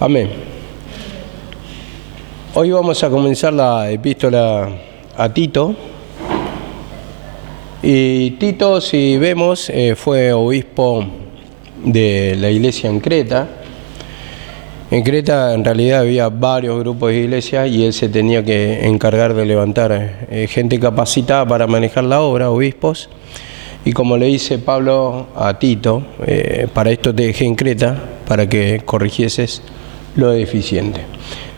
Amén. Hoy vamos a comenzar la epístola a Tito. Y Tito, si vemos, fue obispo de la iglesia en Creta. En Creta en realidad había varios grupos de iglesias y él se tenía que encargar de levantar gente capacitada para manejar la obra, obispos. Y como le dice Pablo a Tito, para esto te dejé en Creta, para que corrigieses lo deficiente.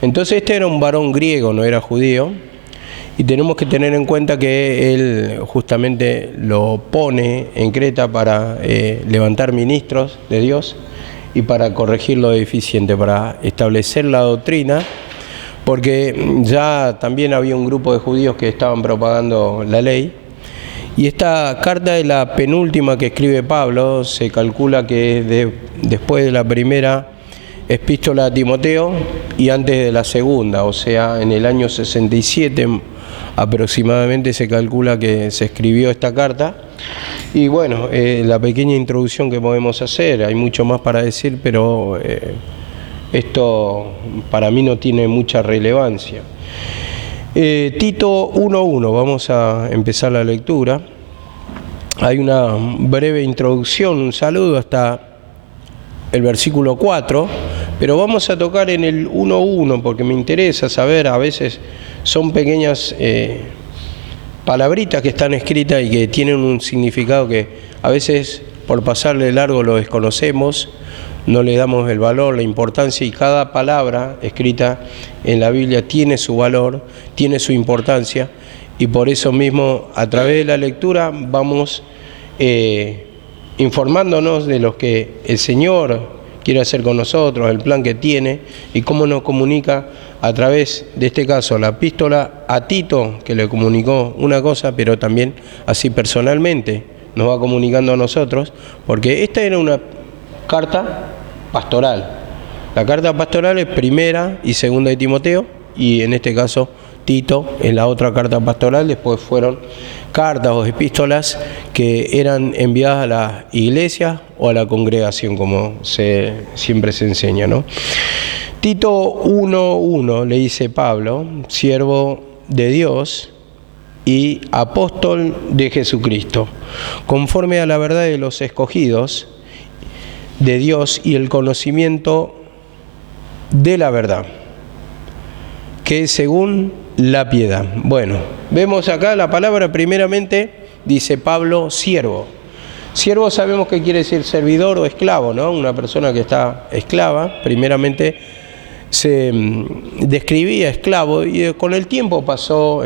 Entonces este era un varón griego, no era judío, y tenemos que tener en cuenta que él justamente lo pone en Creta para levantar ministros de Dios y para corregir lo deficiente, para establecer la doctrina, porque ya también había un grupo de judíos que estaban propagando la ley. Y esta carta es la penúltima que escribe Pablo, se calcula que es después de la primera epístola a Timoteo y antes de la segunda, o sea, en el año 67 aproximadamente se calcula que se escribió esta carta. Y bueno, la pequeña introducción que podemos hacer, hay mucho más para decir, pero esto para mí no tiene mucha relevancia. Tito 1:1, vamos a empezar la lectura. Hay una breve introducción, un saludo hasta el versículo 4, pero vamos a tocar en el 1:1 porque me interesa saber, a veces son pequeñas palabritas que están escritas y que tienen un significado que a veces por pasarle largo lo desconocemos, no le damos el valor, la importancia, y cada palabra escrita en la Biblia tiene su valor, tiene su importancia, y por eso mismo a través de la lectura vamos informándonos de lo que el Señor quiere hacer con nosotros, el plan que tiene y cómo nos comunica a través de este caso la epístola a Tito, que le comunicó una cosa, pero también así personalmente nos va comunicando a nosotros, porque esta era una carta pastoral. La carta pastoral es primera y segunda de Timoteo, y en este caso Tito es la otra carta pastoral. Después fueron cartas o epístolas que eran enviadas a las iglesias o a la congregación, como siempre se enseña, ¿no? Tito 1:1 le dice Pablo, siervo de Dios y apóstol de Jesucristo, conforme a la verdad de los escogidos de Dios y el conocimiento de la verdad, que es según la piedad. Bueno, vemos acá la palabra, primeramente dice Pablo, siervo. Siervo sabemos que quiere decir servidor o esclavo, ¿no? Una persona que está esclava, primeramente se describía esclavo y con el tiempo pasó,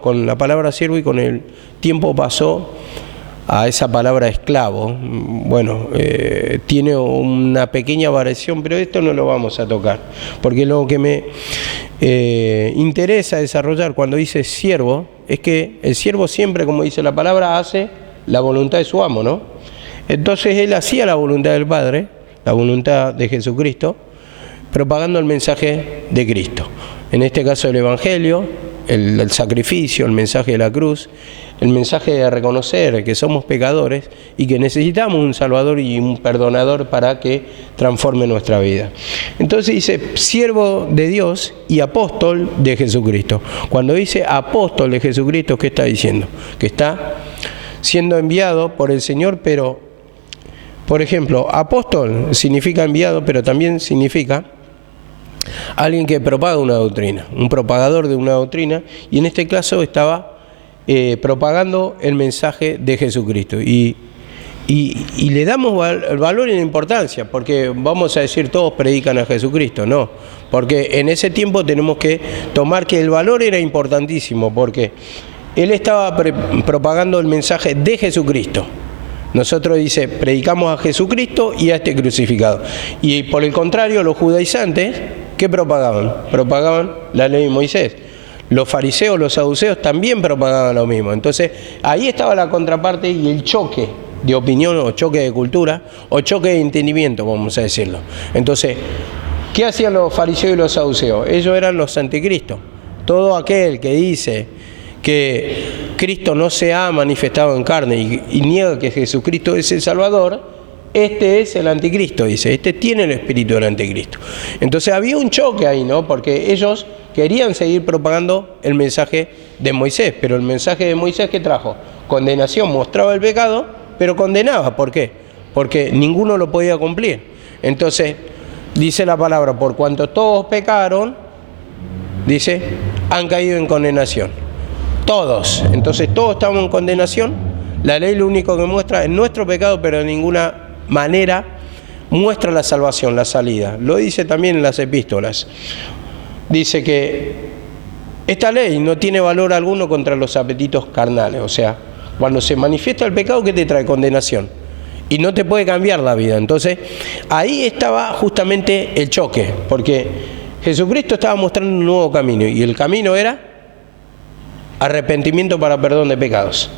con la palabra siervo y con el tiempo pasó a esa palabra esclavo. Bueno, tiene una pequeña variación, pero esto no lo vamos a tocar, porque lo que me interesa desarrollar cuando dice siervo es que el siervo siempre, como dice la palabra, hace la voluntad de su amo, ¿no? Entonces él hacía la voluntad del Padre, la voluntad de Jesucristo, propagando el mensaje de Cristo. En este caso el Evangelio, el sacrificio, el mensaje de la cruz, el mensaje de reconocer que somos pecadores y que necesitamos un Salvador y un perdonador para que transforme nuestra vida. Entonces dice, siervo de Dios y apóstol de Jesucristo. Cuando dice apóstol de Jesucristo, ¿qué está diciendo? Que está siendo enviado por el Señor, pero, por ejemplo, apóstol significa enviado, pero también significa alguien que propaga una doctrina, un propagador de una doctrina, y en este caso estaba propagando el mensaje de Jesucristo. Y le damos el valor y la importancia, porque vamos a decir todos predican a Jesucristo, no, porque en ese tiempo tenemos que tomar que el valor era importantísimo, porque él estaba propagando el mensaje de Jesucristo. Nosotros dice, predicamos a Jesucristo y a este crucificado. Y por el contrario, los judaizantes, ¿qué propagaban? Propagaban la ley de Moisés. Los fariseos, los saduceos también propagaban lo mismo. Entonces, ahí estaba la contraparte y el choque de opinión o choque de cultura o choque de entendimiento, vamos a decirlo. Entonces, ¿qué hacían los fariseos y los saduceos? Ellos eran los anticristos. Todo aquel que dice que Cristo no se ha manifestado en carne y niega que Jesucristo es el Salvador, este es el anticristo, dice, este tiene el espíritu del anticristo. Entonces había un choque ahí, ¿no? Porque ellos querían seguir propagando el mensaje de Moisés, pero el mensaje de Moisés, ¿qué trajo? Condenación, mostraba el pecado, pero condenaba. ¿Por qué? Porque ninguno lo podía cumplir. Entonces, dice la palabra, por cuanto todos pecaron, dice, han caído en condenación. Todos. Entonces, todos estamos en condenación. La ley lo único que muestra es nuestro pecado, pero de ninguna manera muestra la salvación, la salida. Lo dice también en las epístolas. Dice que esta ley no tiene valor alguno contra los apetitos carnales. O sea, cuando se manifiesta el pecado, ¿qué te trae? Condenación. Y no te puede cambiar la vida. Entonces, ahí estaba justamente el choque, porque Jesucristo estaba mostrando un nuevo camino, y el camino era arrepentimiento para perdón de pecados.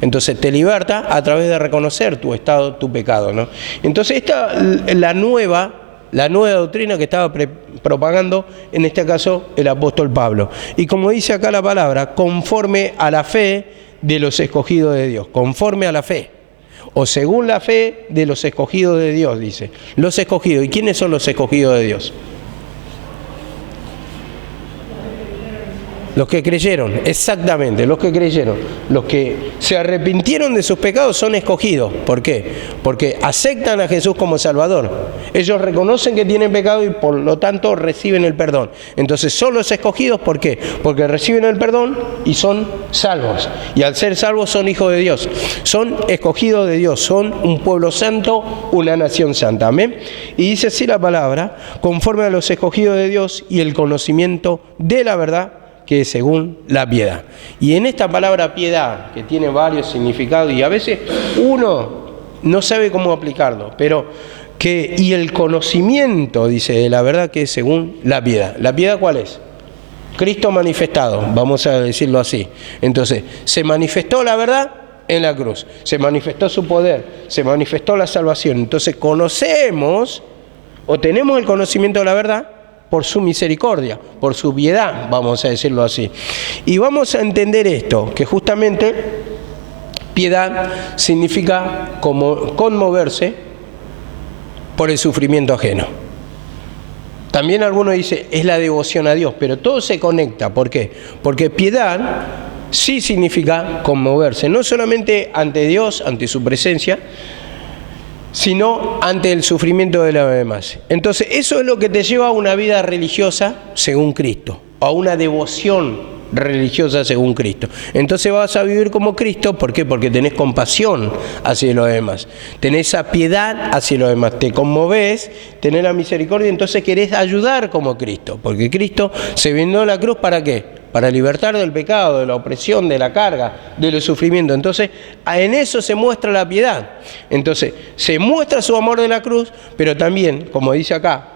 Entonces te liberta a través de reconocer tu estado, tu pecado, ¿no? Entonces esta la nueva doctrina que estaba propagando, en este caso, el apóstol Pablo. Y como dice acá la palabra, conforme a la fe de los escogidos de Dios, conforme a la fe, o según la fe de los escogidos de Dios, dice. Los escogidos. ¿Y quiénes son los escogidos de Dios? Los que creyeron, exactamente, los que creyeron. Los que se arrepintieron de sus pecados son escogidos. ¿Por qué? Porque aceptan a Jesús como Salvador. Ellos reconocen que tienen pecado y por lo tanto reciben el perdón. Entonces son los escogidos, ¿por qué? Porque reciben el perdón y son salvos. Y al ser salvos son hijos de Dios. Son escogidos de Dios, son un pueblo santo, una nación santa. Amén. Y dice así la palabra, conforme a los escogidos de Dios y el conocimiento de la verdad, que es según la piedad. Y en esta palabra piedad, que tiene varios significados, y a veces uno no sabe cómo aplicarlo, pero que, y el conocimiento, dice, de la verdad, que es según la piedad. ¿La piedad cuál es? Cristo manifestado, vamos a decirlo así. Entonces, se manifestó la verdad en la cruz, se manifestó su poder, se manifestó la salvación. Entonces conocemos, o tenemos el conocimiento de la verdad, por su misericordia, por su piedad, vamos a decirlo así. Y vamos a entender esto, que justamente piedad significa como conmoverse por el sufrimiento ajeno. También algunos dicen, es la devoción a Dios, pero todo se conecta. ¿Por qué? Porque piedad sí significa conmoverse, no solamente ante Dios, ante su presencia, sino ante el sufrimiento de los demás. Entonces, eso es lo que te lleva a una vida religiosa según Cristo, a una devoción religiosa según Cristo. Entonces vas a vivir como Cristo. ¿Por qué? Porque tenés compasión hacia los demás, tenés esa piedad hacia los demás, te conmovés, tenés la misericordia, entonces querés ayudar como Cristo, porque Cristo se vino a la cruz, ¿para qué? Para libertar del pecado, de la opresión, de la carga, de los sufrimientos. Entonces, en eso se muestra la piedad. Entonces, se muestra su amor de la cruz, pero también, como dice acá,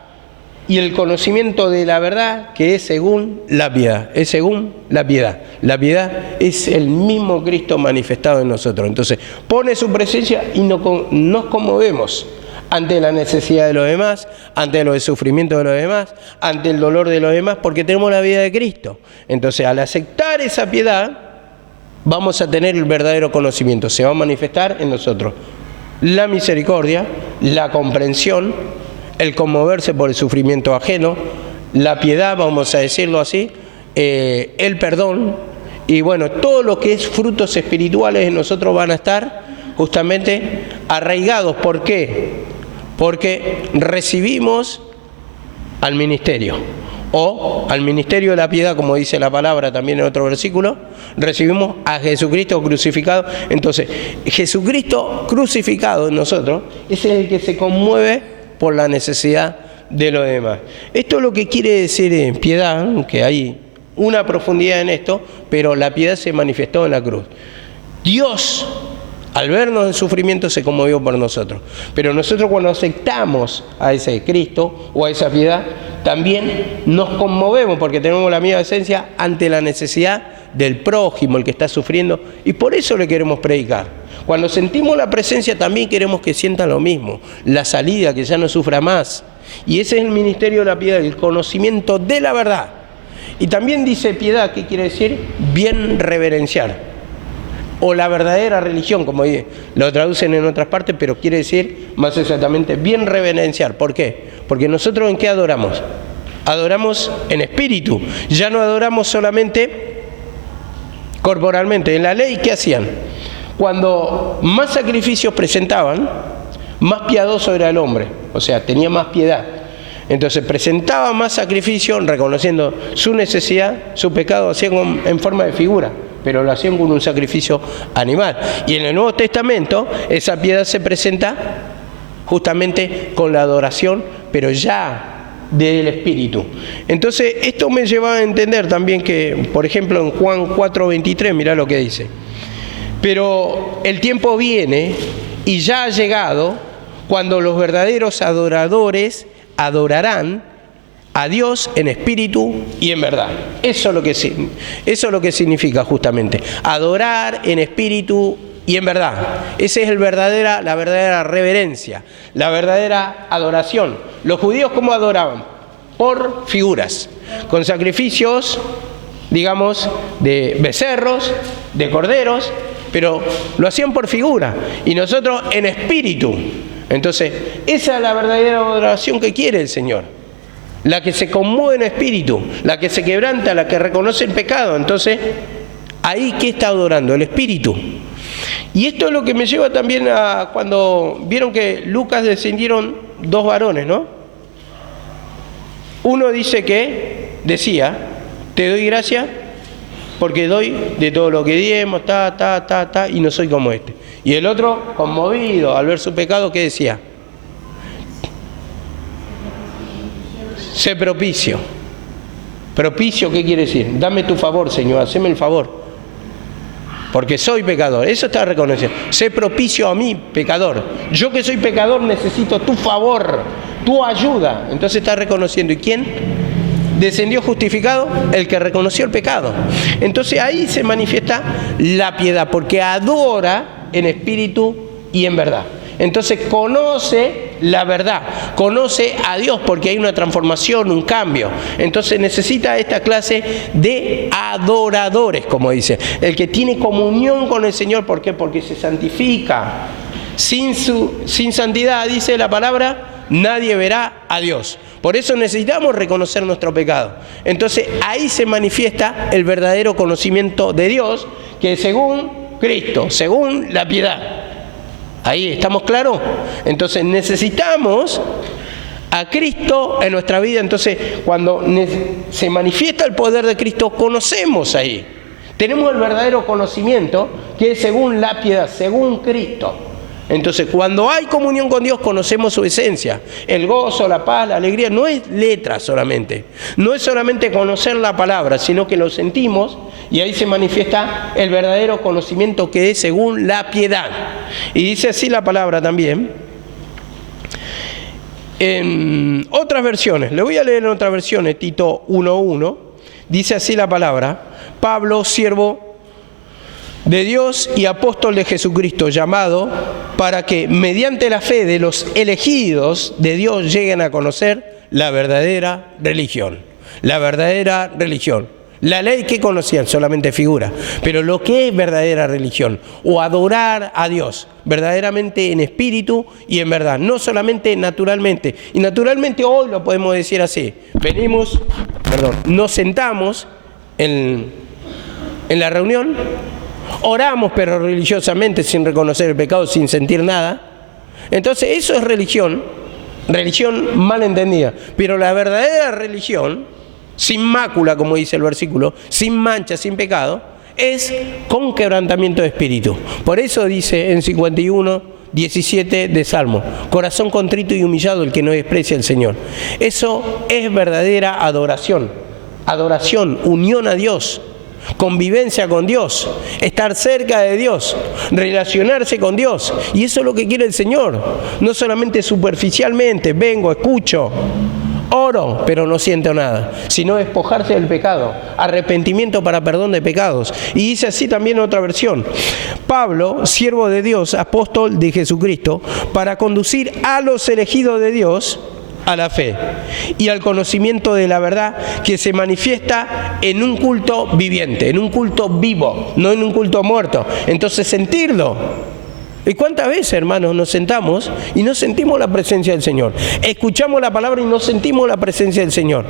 y el conocimiento de la verdad, que es según la piedad. Es según la piedad. La piedad es el mismo Cristo manifestado en nosotros. Entonces, pone su presencia y nos conmovemos ante la necesidad de los demás, ante los sufrimientos de los demás, ante el dolor de los demás, porque tenemos la vida de Cristo. Entonces, al aceptar esa piedad, vamos a tener el verdadero conocimiento. Se va a manifestar en nosotros la misericordia, la comprensión, el conmoverse por el sufrimiento ajeno, la piedad, vamos a decirlo así, el perdón, y bueno, todo lo que es frutos espirituales en nosotros van a estar justamente arraigados. ¿Por qué? Porque recibimos al ministerio, o al ministerio de la piedad, como dice la palabra también en otro versículo, recibimos a Jesucristo crucificado. Entonces, Jesucristo crucificado en nosotros es el que se conmueve por la necesidad de los demás. Esto es lo que quiere decir piedad, que hay una profundidad en esto, pero la piedad se manifestó en la cruz. Dios, al vernos en sufrimiento, se conmovió por nosotros. Pero nosotros, cuando aceptamos a ese Cristo o a esa piedad, también nos conmovemos porque tenemos la misma esencia ante la necesidad del prójimo, el que está sufriendo, y por eso le queremos predicar. Cuando sentimos la presencia, también queremos que sientan lo mismo, la salida, que ya no sufra más. Y ese es el ministerio de la piedad, el conocimiento de la verdad. Y también dice piedad, ¿qué quiere decir? Bien reverenciar. o la verdadera religión, como lo traducen en otras partes, pero quiere decir más exactamente bien reverenciar. ¿Por qué? Porque nosotros ¿en qué adoramos? Adoramos en espíritu, ya no adoramos solamente corporalmente. En la ley, ¿qué hacían? Cuando más sacrificios presentaban, más piadoso era el hombre, o sea, tenía más piedad. Entonces presentaba más sacrificio reconociendo su necesidad, su pecado, hacían en forma de figura, pero lo hacían con un sacrificio animal. Y en el Nuevo Testamento esa piedad se presenta justamente con la adoración, pero ya del Espíritu. Entonces esto me lleva a entender también que, por ejemplo, en Juan 4:23, mirá lo que dice: pero el tiempo viene y ya ha llegado cuando los verdaderos adoradores adorarán a Dios en espíritu y en verdad. Eso es lo que significa justamente adorar en espíritu y en verdad. Esa es la verdadera reverencia, la verdadera adoración. Los judíos, ¿cómo adoraban? Por figuras, con sacrificios, digamos, de becerros, de corderos, pero lo hacían por figura, y nosotros en espíritu. Entonces, esa es la verdadera adoración que quiere el Señor, la que se conmueve en espíritu, la que se quebranta, la que reconoce el pecado. Entonces, ahí, ¿qué está adorando? El espíritu. Y esto es lo que me lleva también a cuando vieron que Lucas descendieron 2 varones, ¿no? Uno dice que decía: te doy gracias porque doy de todo lo que diemos, y no soy como este. Y el otro, conmovido al ver su pecado, ¿qué decía? Sé propicio. ¿Propicio qué quiere decir? Dame tu favor, Señor, haceme el favor, porque soy pecador. Eso está reconociendo. Sé propicio a mí, pecador. Yo que soy pecador necesito tu favor, tu ayuda. Entonces está reconociendo. ¿Y quién descendió justificado? El que reconoció el pecado. Entonces ahí se manifiesta la piedad, porque adora en espíritu y en verdad. Entonces conoce la verdad, conoce a Dios, porque hay una transformación, un cambio. Entonces necesita esta clase de adoradores, como dice, el que tiene comunión con el Señor. ¿Por qué? Porque se santifica. Sin santidad, dice la palabra, nadie verá a Dios. Por eso necesitamos reconocer nuestro pecado. Entonces ahí se manifiesta el verdadero conocimiento de Dios, que según Cristo, según la piedad. Ahí, ¿estamos claros? Entonces necesitamos a Cristo en nuestra vida. Entonces cuando se manifiesta el poder de Cristo, conocemos ahí. Tenemos el verdadero conocimiento, que es según la piedad, según Cristo. Entonces cuando hay comunión con Dios, conocemos su esencia. El gozo, la paz, la alegría, no es letra solamente. No es solamente conocer la palabra, sino que lo sentimos, y ahí se manifiesta el verdadero conocimiento, que es según la piedad. Y dice así la palabra también. En otras versiones, le voy a leer en otras versiones, Tito 1:1, dice así la palabra: Pablo, siervo de Dios y apóstol de Jesucristo, llamado para que mediante la fe de los elegidos de Dios lleguen a conocer la verdadera religión. La verdadera religión. La ley que conocían solamente figura, pero lo que es verdadera religión, o adorar a Dios verdaderamente en espíritu y en verdad, no solamente naturalmente. Y naturalmente hoy lo podemos decir así: nos sentamos en la reunión, oramos pero religiosamente, sin reconocer el pecado, sin sentir nada. Entonces eso es religión mal entendida. Pero la verdadera religión, sin mácula, como dice el versículo, sin mancha, sin pecado, es con quebrantamiento de espíritu. Por eso dice en 51:17 de Salmo: corazón contrito y humillado el que no desprecia al Señor. Eso es verdadera adoración. Adoración, unión a Dios, convivencia con Dios, estar cerca de Dios, relacionarse con Dios. Y eso es lo que quiere el Señor. No solamente superficialmente, vengo, escucho, oro, pero no siento nada, sino despojarse del pecado, arrepentimiento para perdón de pecados. Y dice así también en otra versión: Pablo, siervo de Dios, apóstol de Jesucristo, para conducir a los elegidos de Dios a la fe y al conocimiento de la verdad, que se manifiesta en un culto viviente, en un culto vivo, no en un culto muerto. Entonces sentirlo. ¿Y cuántas veces, hermanos, nos sentamos y no sentimos la presencia del Señor? Escuchamos la palabra y no sentimos la presencia del Señor.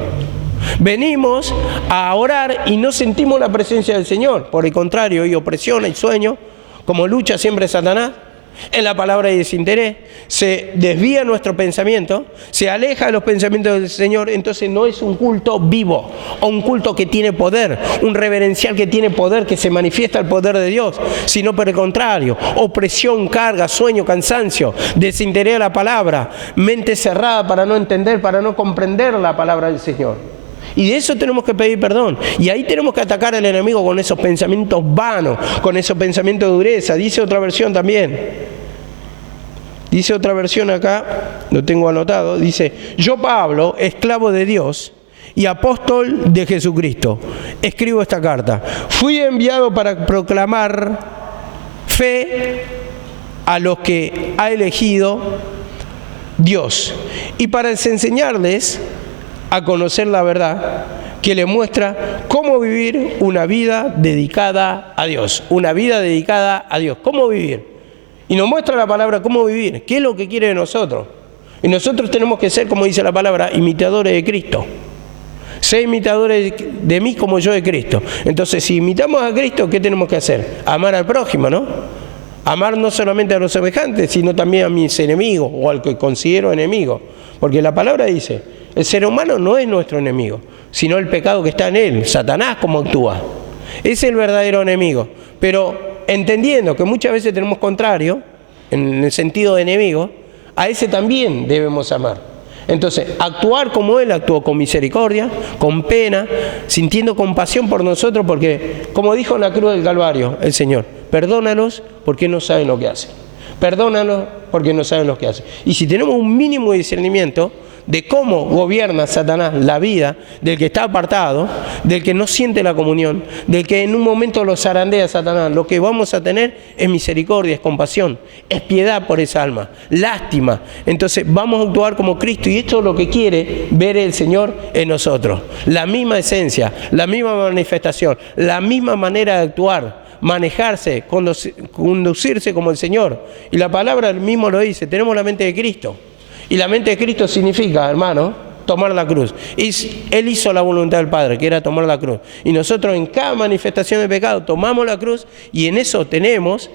Venimos a orar y no sentimos la presencia del Señor. Por el contrario, hay opresión, hay sueño, como lucha siempre Satanás. En la palabra de desinterés, se desvía nuestro pensamiento, se aleja de los pensamientos del Señor. Entonces no es un culto vivo, o un culto que tiene poder, un reverencial que tiene poder, que se manifiesta el poder de Dios, sino por el contrario, opresión, carga, sueño, cansancio, desinterés a la palabra, mente cerrada para no entender, para no comprender la palabra del Señor. Y de eso tenemos que pedir perdón. Y ahí tenemos que atacar al enemigo con esos pensamientos vanos, con esos pensamientos de dureza. Dice otra versión también. Dice otra versión acá, lo tengo anotado. Dice: yo, Pablo, esclavo de Dios y apóstol de Jesucristo, escribo esta carta. Fui enviado para proclamar fe a los que ha elegido Dios y para enseñarles a conocer la verdad que le muestra cómo vivir una vida dedicada a Dios. Una vida dedicada a Dios. ¿Cómo vivir? Y nos muestra la palabra cómo vivir. ¿Qué es lo que quiere de nosotros? Y nosotros tenemos que ser, como dice la palabra, imitadores de Cristo. Sé imitadores de mí como yo de Cristo. Entonces, si imitamos a Cristo, ¿qué tenemos que hacer? Amar al prójimo, ¿no? Amar no solamente a los semejantes, sino también a mis enemigos o al que considero enemigo. Porque la palabra dice: el ser humano no es nuestro enemigo, sino el pecado que está en él, Satanás, cómo actúa. Es el verdadero enemigo. Pero entendiendo que muchas veces tenemos contrario, en el sentido de enemigo, a ese también debemos amar. Entonces, actuar como Él actuó, con misericordia, con pena, sintiendo compasión por nosotros, porque, como dijo en la cruz del Calvario el Señor: perdónalos porque no saben lo que hacen. Perdónalos porque no saben lo que hacen. Y si tenemos un mínimo de discernimiento de cómo gobierna Satanás la vida del que está apartado, del que no siente la comunión, del que en un momento lo zarandea Satanás, lo que vamos a tener es misericordia, es compasión, es piedad por esa alma, lástima. Entonces vamos a actuar como Cristo, y esto es lo que quiere ver el Señor en nosotros. La misma esencia, la misma manifestación, la misma manera de actuar, manejarse, conducirse como el Señor. Y la palabra mismo lo dice: tenemos la mente de Cristo. Y la mente de Cristo significa, hermano, tomar la cruz. Él hizo la voluntad del Padre, que era tomar la cruz. Y nosotros en cada manifestación de pecado tomamos la cruz, y en eso tenemos,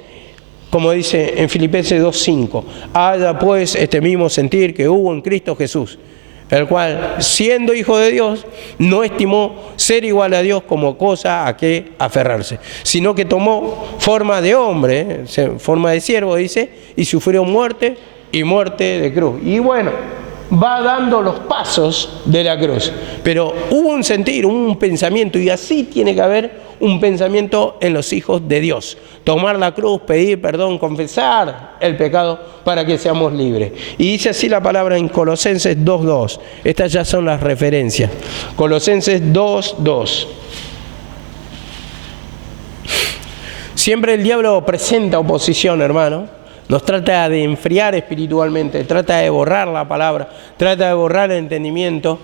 como dice en Filipenses 2:5, haya pues este mismo sentir que hubo en Cristo Jesús, el cual, siendo hijo de Dios, no estimó ser igual a Dios como cosa a que aferrarse, sino que tomó forma de hombre, forma de siervo, dice, y sufrió muerte, y muerte de cruz. Y bueno, va dando los pasos de la cruz. Pero hubo un sentir, un pensamiento, y así tiene que haber un pensamiento en los hijos de Dios. Tomar la cruz, pedir perdón, confesar el pecado para que seamos libres. Y dice así la palabra en Colosenses 2:2. Estas ya son las referencias. Colosenses 2:2. Siempre el diablo presenta oposición, hermano. Nos trata de enfriar espiritualmente, trata de borrar la palabra, trata de borrar el entendimiento.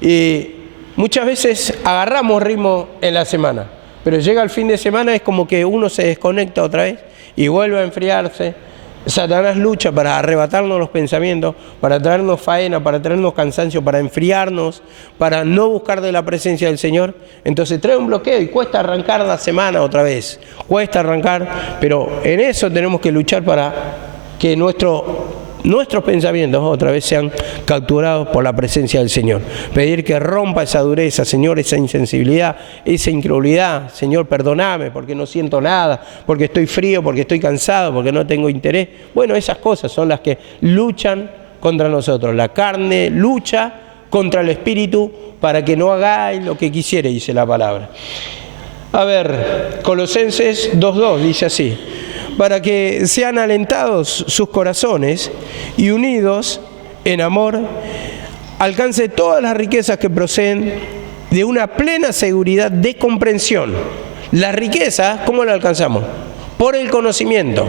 Y muchas veces agarramos ritmo en la semana, pero llega el fin de semana, es como que uno se desconecta otra vez y vuelve a enfriarse. Satanás lucha para arrebatarnos los pensamientos, para traernos faena, para traernos cansancio, para enfriarnos, para no buscar de la presencia del Señor. Entonces trae un bloqueo y cuesta arrancar la semana otra vez. Cuesta arrancar, pero en eso tenemos que luchar para que nuestros pensamientos otra vez sean capturados por la presencia del Señor. Pedir que rompa esa dureza, Señor, esa insensibilidad, esa incredulidad. Señor, perdóname porque no siento nada, porque estoy frío, porque estoy cansado, porque no tengo interés. Bueno, esas cosas son las que luchan contra nosotros. La carne lucha contra el espíritu para que no hagáis lo que quisiere, dice la palabra. A ver, Colosenses 2:2 dice así: para que sean alentados sus corazones y unidos en amor, alcance todas las riquezas que proceden de una plena seguridad de comprensión. La riqueza, ¿cómo la alcanzamos? Por el conocimiento.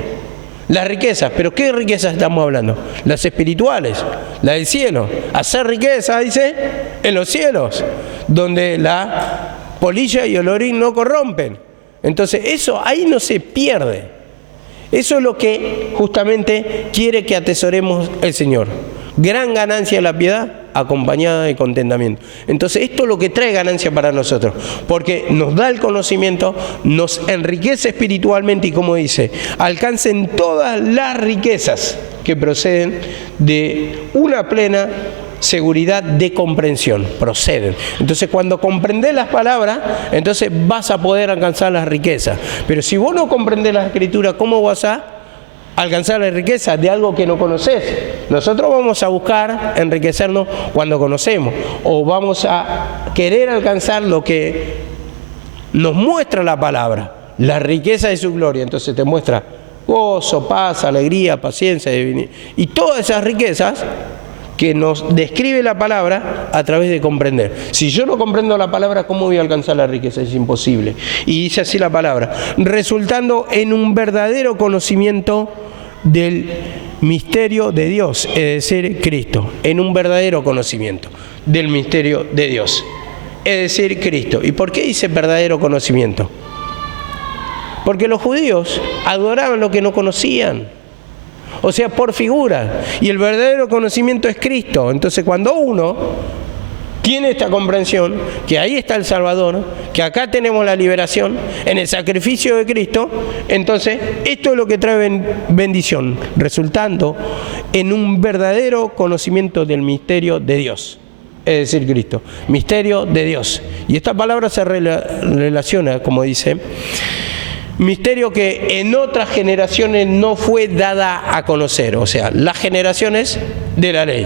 Las riquezas, pero ¿qué riquezas estamos hablando? Las espirituales, las del cielo. Hacer riqueza, dice, en los cielos, donde la polilla y el orín no corrompen. Entonces eso ahí no se pierde. Eso es lo que justamente quiere que atesoremos el Señor. Gran ganancia de la piedad acompañada de contentamiento. Entonces esto es lo que trae ganancia para nosotros, porque nos da el conocimiento, nos enriquece espiritualmente y, como dice, alcancen todas las riquezas que proceden de una plena seguridad de comprensión, proceden. Entonces cuando comprendes las palabras, entonces vas a poder alcanzar las riquezas. Pero si vos no comprendes la Escritura, ¿cómo vas a alcanzar la riqueza de algo que no conoces? Nosotros vamos a buscar enriquecernos cuando conocemos, o vamos a querer alcanzar lo que nos muestra la palabra, la riqueza de su gloria. Entonces te muestra gozo, paz, alegría, paciencia y todas esas riquezas que nos describe la palabra a través de comprender. Si yo no comprendo la palabra, ¿cómo voy a alcanzar la riqueza? Es imposible. Y dice así la palabra, resultando en un verdadero conocimiento del misterio de Dios, es decir, Cristo, en un verdadero conocimiento del misterio de Dios, es decir, Cristo. ¿Y por qué dice verdadero conocimiento? Porque los judíos adoraban lo que no conocían, o sea, por figura, y el verdadero conocimiento es Cristo. Entonces cuando uno tiene esta comprensión, que ahí está el Salvador, que acá tenemos la liberación, en el sacrificio de Cristo, entonces esto es lo que trae bendición, resultando en un verdadero conocimiento del misterio de Dios, es decir, Cristo, misterio de Dios. Y esta palabra se relaciona, como dice, misterio que en otras generaciones no fue dada a conocer, o sea, las generaciones de la ley,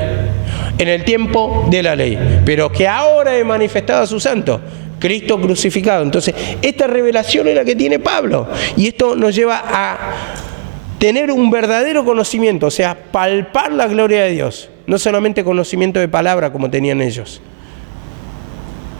en el tiempo de la ley, pero que ahora he manifestado a sus santos, Cristo crucificado. Entonces, esta revelación es la que tiene Pablo, y esto nos lleva a tener un verdadero conocimiento, o sea, palpar la gloria de Dios, no solamente conocimiento de palabra como tenían ellos,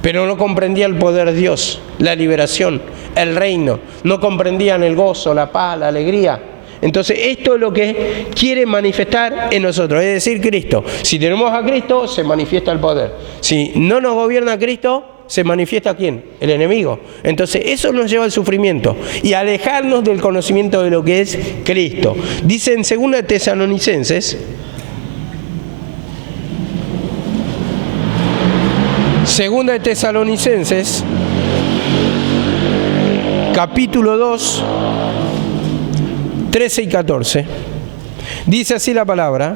pero no comprendían el poder de Dios, la liberación, el reino, no comprendían el gozo, la paz, la alegría. Entonces esto es lo que quiere manifestar en nosotros, es decir, Cristo. Si tenemos a Cristo, se manifiesta el poder. Si no nos gobierna Cristo, se manifiesta ¿quién? El enemigo. Entonces eso nos lleva al sufrimiento y a alejarnos del conocimiento de lo que es Cristo. Dice en 2 Tesalonicenses, capítulo 2, 13 y 14, dice así la palabra: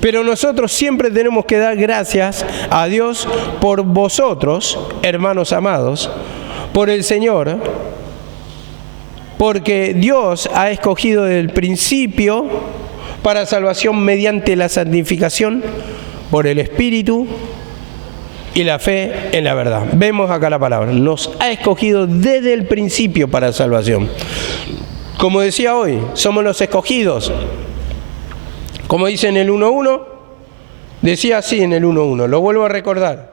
pero nosotros siempre tenemos que dar gracias a Dios por vosotros, hermanos amados, por el Señor, porque Dios ha escogido desde el principio para salvación mediante la santificación por el Espíritu y la fe en la verdad. Vemos acá la palabra, nos ha escogido desde el principio para salvación. Como decía hoy, somos los escogidos. Como dice en el 1.1, decía así en el 1.1, lo vuelvo a recordar: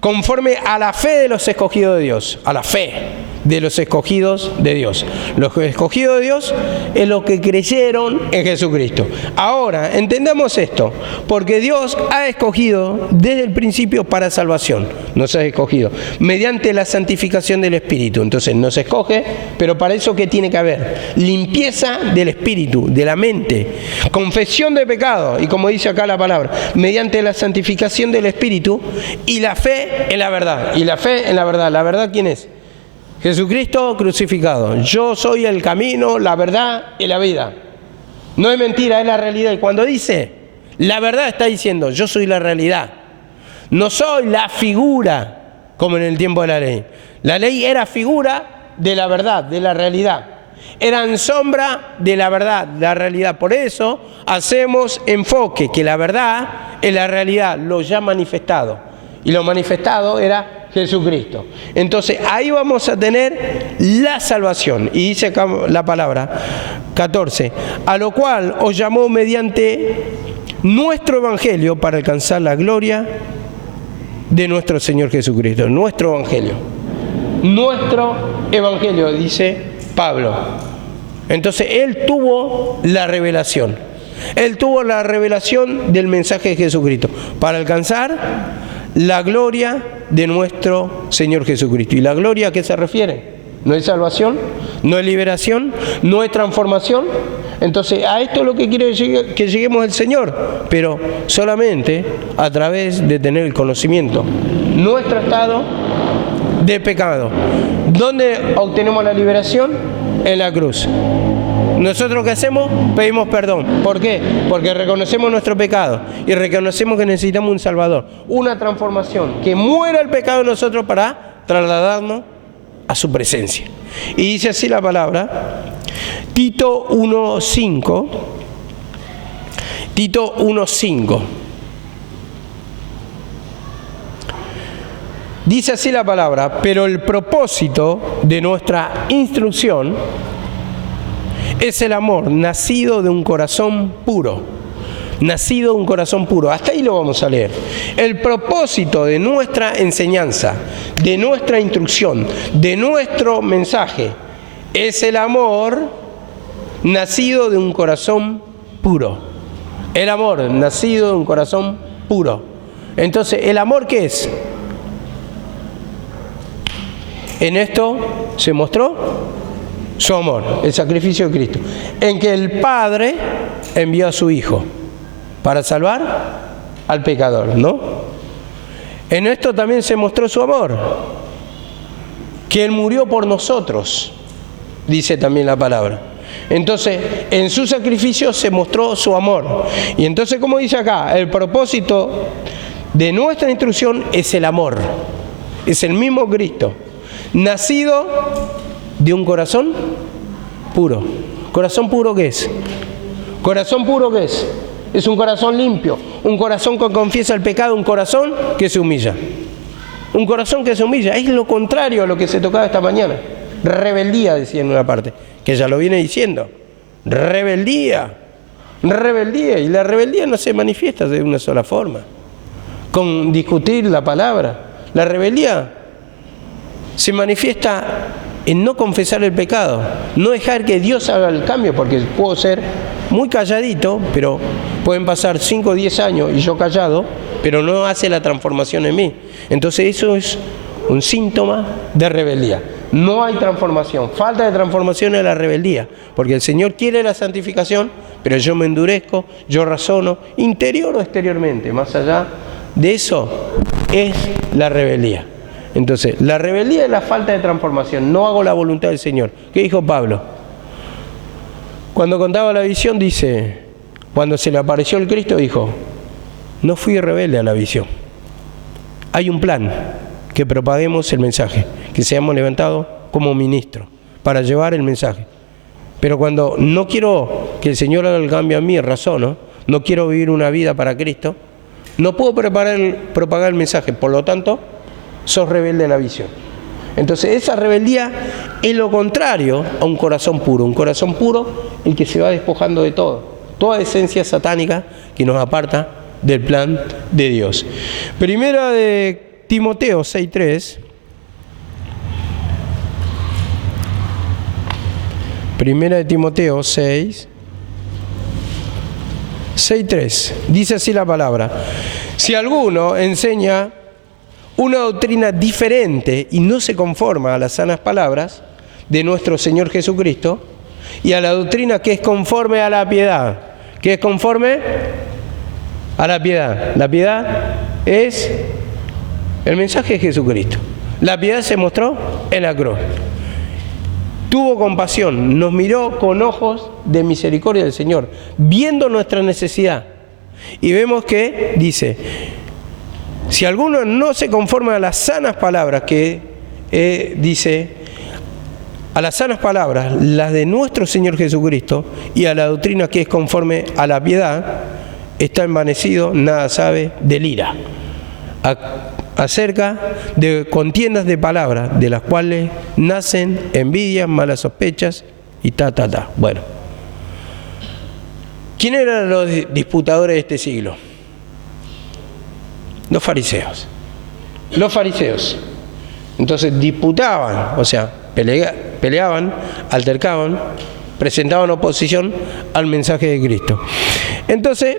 conforme a la fe de los escogidos de Dios, a la fe de los escogidos de Dios. Los escogidos de Dios es los que creyeron en Jesucristo. Ahora, entendamos esto, porque Dios ha escogido desde el principio para salvación, nos ha escogido, mediante la santificación del Espíritu. Entonces nos escoge, pero para eso ¿qué tiene que haber? Limpieza del espíritu, de la mente, confesión de pecado, y como dice acá la palabra, mediante la santificación del Espíritu y la fe en la verdad. Y la fe en la verdad, ¿la verdad quién es? Jesucristo crucificado. Yo soy el camino, la verdad y la vida. No es mentira, es la realidad. Y cuando dice la verdad, está diciendo yo soy la realidad. No soy la figura como en el tiempo de la ley. La ley era figura de la verdad, de la realidad. Eran sombra de la verdad, la realidad. Por eso hacemos enfoque, que la verdad es la realidad, lo ya manifestado. Y lo manifestado era Jesucristo. Entonces ahí vamos a tener la salvación. Y dice acá la palabra 14, a lo cual os llamó mediante nuestro evangelio para alcanzar la gloria de nuestro Señor Jesucristo. Nuestro evangelio, dice Pablo. Entonces Él tuvo la revelación. Él tuvo la revelación del mensaje de Jesucristo para alcanzar la gloria de nuestro Señor Jesucristo. ¿Y la gloria a qué se refiere? ¿No es salvación? ¿No es liberación? ¿No es transformación? Entonces a esto es lo que quiere que lleguemos el Señor, pero solamente a través de tener el conocimiento. Nuestro estado de pecado. ¿Dónde obtenemos la liberación? En la cruz. ¿Nosotros qué hacemos? Pedimos perdón. ¿Por qué? Porque reconocemos nuestro pecado y reconocemos que necesitamos un Salvador, una transformación, que muera el pecado en nosotros para trasladarnos a su presencia. Y dice así la palabra, Tito 1:5, Tito 1:5. Dice así la palabra, pero el propósito de nuestra instrucción es el amor nacido de un corazón puro. Nacido de un corazón puro. Hasta ahí lo vamos a leer. El propósito de nuestra enseñanza, de nuestra instrucción, de nuestro mensaje, es el amor nacido de un corazón puro. El amor nacido de un corazón puro. Entonces, ¿el amor qué es? En esto se mostró su amor, el sacrificio de Cristo, en que el Padre envió a su Hijo para salvar al pecador, ¿no? En esto también se mostró su amor, que Él murió por nosotros, dice también la palabra. Entonces, en su sacrificio se mostró su amor. Y entonces, como dice acá, el propósito de nuestra instrucción es el amor, es el mismo Cristo, nacido de un corazón puro. ¿Corazón puro qué es? ¿Corazón puro qué es? Es un corazón limpio, un corazón que confiesa el pecado, un corazón que se humilla. Un corazón que se humilla. Es lo contrario a lo que se tocaba esta mañana. Rebeldía, decía en una parte, que ya lo viene diciendo. Rebeldía. Rebeldía. Y la rebeldía no se manifiesta de una sola forma, con discutir la palabra. La rebeldía se manifiesta en no confesar el pecado, no dejar que Dios haga el cambio, porque puedo ser muy calladito, pero pueden pasar 5 o 10 años y yo callado, pero no hace la transformación en mí. Entonces eso es un síntoma de rebeldía. No hay transformación, falta de transformación es la rebeldía, porque el Señor quiere la santificación, pero yo me endurezco, yo razono, interior o exteriormente, más allá de eso es la rebeldía. Entonces, la rebeldía es la falta de transformación, no hago la voluntad del Señor. ¿Qué dijo Pablo? Cuando contaba la visión, dice, cuando se le apareció el Cristo, dijo, no fui rebelde a la visión. Hay un plan, que propaguemos el mensaje, que seamos levantados como ministros para llevar el mensaje. Pero cuando no quiero que el Señor haga el cambio a mí, razono, no quiero vivir una vida para Cristo, no puedo propagar el mensaje, por lo tanto, sos rebelde a la visión. Entonces esa rebeldía es lo contrario a un corazón puro. Un corazón puro, el que se va despojando de todo, toda esencia satánica que nos aparta del plan de Dios. Primera de Timoteo 6:3. Primera de Timoteo 6:3. Dice así la palabra: si alguno enseña una doctrina diferente y no se conforma a las sanas palabras de nuestro Señor Jesucristo y a la doctrina que es conforme a la piedad. ¿Qué es conforme a la piedad? La piedad es el mensaje de Jesucristo. La piedad se mostró en la cruz. Tuvo compasión, nos miró con ojos de misericordia del Señor, viendo nuestra necesidad. Y vemos que dice, si alguno no se conforma a las sanas palabras que dice, a las sanas palabras, las de nuestro Señor Jesucristo, y a la doctrina que es conforme a la piedad, está envanecido, nada sabe del ira. Acerca de contiendas de palabras, de las cuales nacen envidias, malas sospechas y Bueno, ¿quién eran los disputadores de este siglo? Los fariseos. Los fariseos. Entonces disputaban, o sea, peleaban, altercaban presentaban oposición al mensaje de Cristo. Entonces,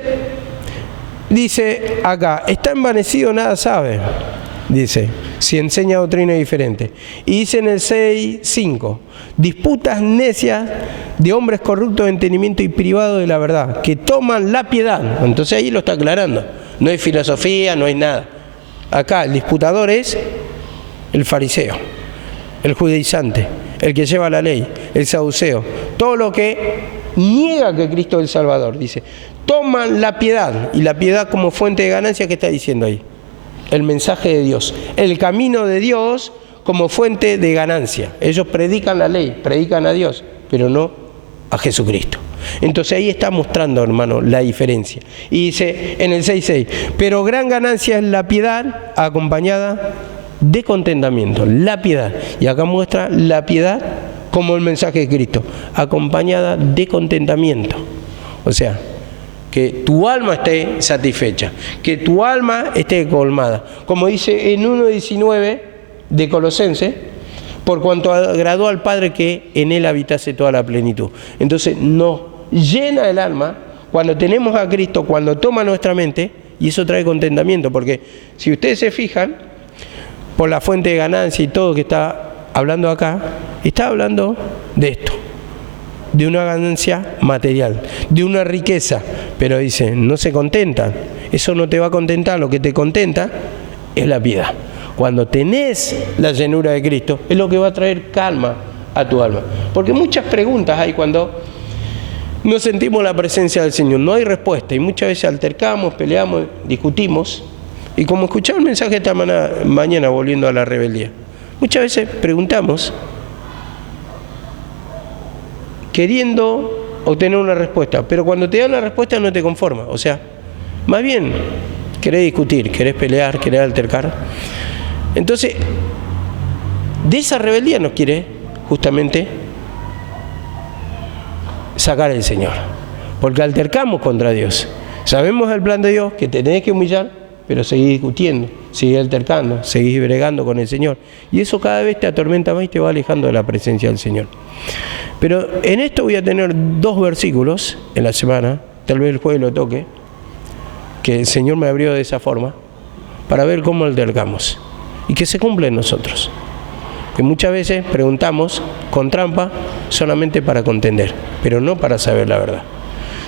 dice acá, está envanecido, nada sabe, dice, si enseña doctrina diferente. Y dice en el 6:5, disputas necias de hombres corruptos de entendimiento y privados de la verdad, que toman la piedad. Entonces ahí lo está aclarando. No hay filosofía, no hay nada. Acá el disputador es el fariseo, el judaizante, el que lleva la ley, el saduceo, todo lo que niega que Cristo es el Salvador. Dice, toman la piedad, y la piedad como fuente de ganancia, ¿qué está diciendo ahí? El mensaje de Dios, el camino de Dios como fuente de ganancia. Ellos predican la ley, predican a Dios, pero no a Jesucristo. Entonces ahí está mostrando, hermano, la diferencia. Y dice en el 6:6, pero gran ganancia es la piedad acompañada de contentamiento. La piedad. Y acá muestra la piedad como el mensaje de Cristo, acompañada de contentamiento. O sea, que tu alma esté satisfecha, que tu alma esté colmada. Como dice en 1:19 de Colosenses, por cuanto agradó al Padre que en Él habitase toda la plenitud. Entonces nos llena el alma cuando tenemos a Cristo, cuando toma nuestra mente, y eso trae contentamiento, porque si ustedes se fijan, por la fuente de ganancia y todo que está hablando acá, está hablando de esto, de una ganancia material, de una riqueza, pero dice, no se contentan, eso no te va a contentar, lo que te contenta es la piedad. Cuando tenés la llenura de Cristo, es lo que va a traer calma a tu alma. Porque muchas preguntas hay cuando no sentimos la presencia del Señor, no hay respuesta, y muchas veces altercamos, peleamos, discutimos, y como escuchaba el mensaje esta mañana volviendo a la rebeldía, muchas veces preguntamos queriendo obtener una respuesta, pero cuando te dan la respuesta no te conforma, o sea, más bien querés discutir, querés pelear, querés altercar. Entonces, de esa rebeldía nos quiere justamente sacar el Señor, porque altercamos contra Dios. Sabemos el plan de Dios, que te tenés que humillar, pero seguís discutiendo, seguís altercando, seguís bregando con el Señor, y eso cada vez te atormenta más y te va alejando de la presencia del Señor. Pero en esto voy a tener 2 versículos en la semana, tal vez el jueves lo toque, que el Señor me abrió de esa forma, para ver cómo altercamos, y que se cumple en nosotros. Que muchas veces preguntamos con trampa solamente para contender, pero no para saber la verdad.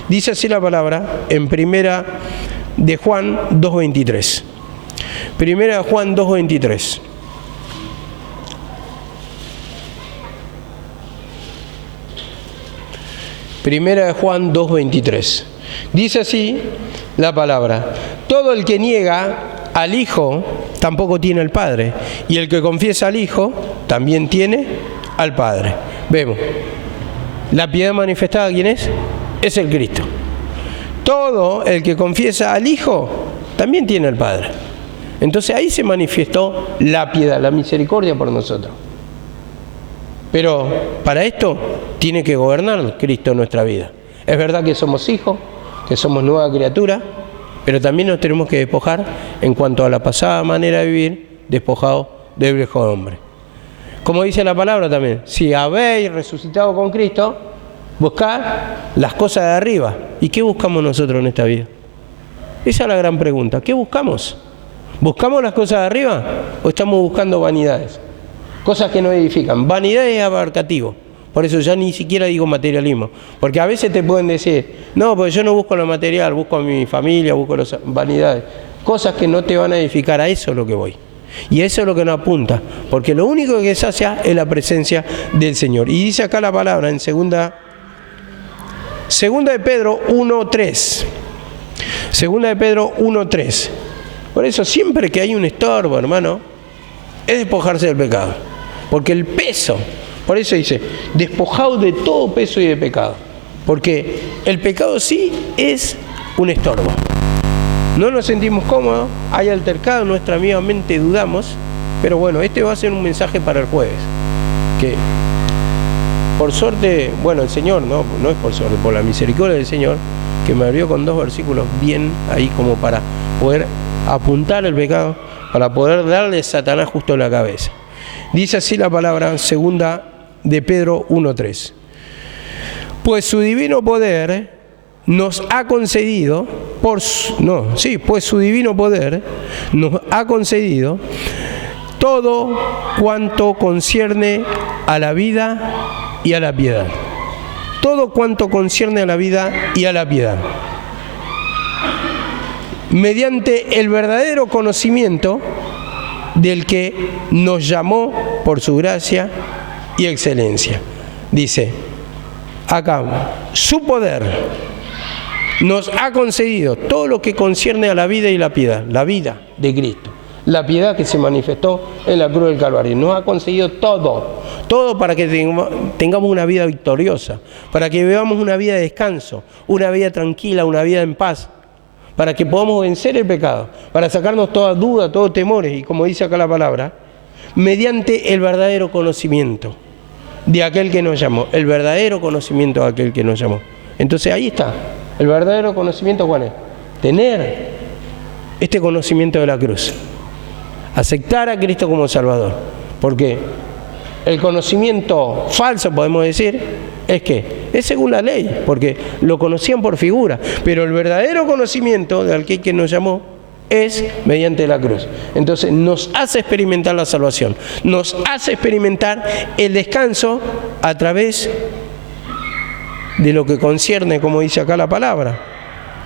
Dice así la palabra en Primera de Juan 2:23. Primera de Juan 2:23. Primera de Juan 2:23. Dice así la palabra: todo el que niega al Hijo tampoco tiene al Padre, y el que confiesa al Hijo también tiene al Padre. Vemos, la piedad manifestada, ¿quién es? Es el Cristo. Todo el que confiesa al Hijo también tiene al Padre. Entonces ahí se manifestó la piedad, la misericordia por nosotros. Pero para esto tiene que gobernar Cristo en nuestra vida. Es verdad que somos hijos, que somos nueva criatura, pero también nos tenemos que despojar en cuanto a la pasada manera de vivir, despojado del viejo hombre. Como dice la palabra también, si habéis resucitado con Cristo, buscad las cosas de arriba. ¿Y qué buscamos nosotros en esta vida? Esa es la gran pregunta. ¿Qué buscamos? ¿Buscamos las cosas de arriba o estamos buscando vanidades? Cosas que no edifican. Vanidad es abarcativo. Por eso ya ni siquiera digo materialismo. Porque a veces te pueden decir, no, pues yo no busco lo material, busco a mi familia, busco las vanidades. Cosas que no te van a edificar, a eso es lo que voy. Y eso es lo que nos apunta. Porque lo único que sacia es la presencia del Señor. Y dice acá la palabra en segunda de Pedro 1:3. Segunda de Pedro 1:3. Por eso siempre que hay un estorbo, hermano, es despojarse del pecado. Porque el peso, por eso dice, despojaos de todo peso y de pecado. Porque el pecado sí es un estorbo. No nos sentimos cómodos, hay altercado, nuestra misma mente dudamos, pero bueno, este va a ser un mensaje para el jueves. Que por suerte, bueno, el Señor, no es por suerte, por la misericordia del Señor, que me abrió con 2 versículos bien ahí como para poder apuntar el pecado, para poder darle a Satanás justo en la cabeza. Dice así la palabra, segunda de Pedro 1:3. Pues su divino poder nos ha concedido, pues su divino poder nos ha concedido todo cuanto concierne a la vida y a la piedad. Todo cuanto concierne a la vida y a la piedad. Mediante el verdadero conocimiento del que nos llamó por su gracia y excelencia. Dice acá, su poder nos ha concedido todo lo que concierne a la vida y la piedad, la vida de Cristo, la piedad que se manifestó en la cruz del Calvario. Nos ha concedido todo para que tengamos una vida victoriosa, para que vivamos una vida de descanso, una vida tranquila, una vida en paz, para que podamos vencer el pecado, para sacarnos toda duda, todos temores, y como dice acá la palabra, mediante el verdadero conocimiento de aquel que nos llamó, el verdadero conocimiento de aquel que nos llamó. Entonces ahí está, el verdadero conocimiento, ¿cuál es? Tener este conocimiento de la cruz, aceptar a Cristo como Salvador, porque el conocimiento falso, podemos decir, es que es según la ley, porque lo conocían por figura, pero el verdadero conocimiento de aquel que nos llamó es mediante la cruz. Entonces nos hace experimentar la salvación, nos hace experimentar el descanso a través de lo que concierne, como dice acá la palabra,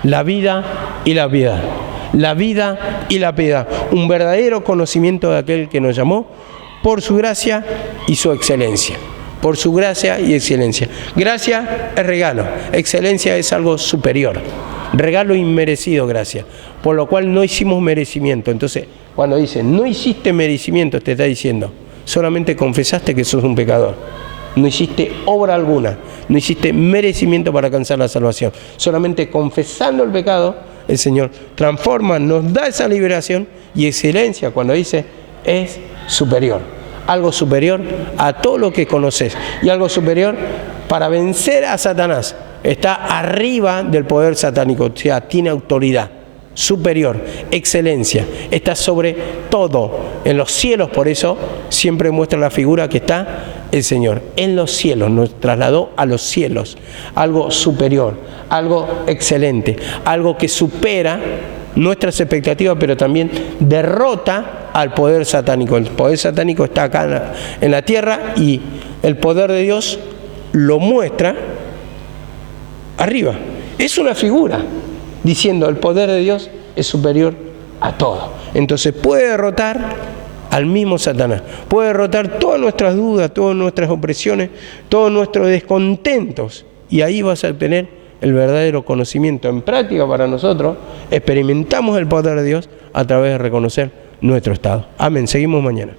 la vida y la piedad. La vida y la piedad, un verdadero conocimiento de aquel que nos llamó por su gracia y su excelencia. Por su gracia y excelencia. Gracia es regalo, excelencia es algo superior. Regalo inmerecido, gracia, por lo cual no hicimos merecimiento. Entonces, cuando dice, no hiciste merecimiento, te está diciendo, solamente confesaste que sos un pecador. No hiciste obra alguna, no hiciste merecimiento para alcanzar la salvación. Solamente confesando el pecado, el Señor transforma, nos da esa liberación, y excelencia, cuando dice, es superior. Algo superior a todo lo que conoces, y algo superior para vencer a Satanás. Está arriba del poder satánico, o sea, tiene autoridad superior, excelencia, está sobre todo en los cielos. Por eso siempre muestra la figura que está el Señor en los cielos, nos trasladó a los cielos, algo superior, algo excelente, algo que supera nuestras expectativas, pero también derrota al poder satánico. El poder satánico está acá en la tierra, y el poder de Dios lo muestra arriba. Es una figura diciendo el poder de Dios es superior a todo. Entonces puede derrotar al mismo Satanás, puede derrotar todas nuestras dudas, todas nuestras opresiones, todos nuestros descontentos, y ahí vas a tener el verdadero conocimiento en práctica para nosotros. Experimentamos el poder de Dios a través de reconocer nuestro estado. Amén. Seguimos mañana.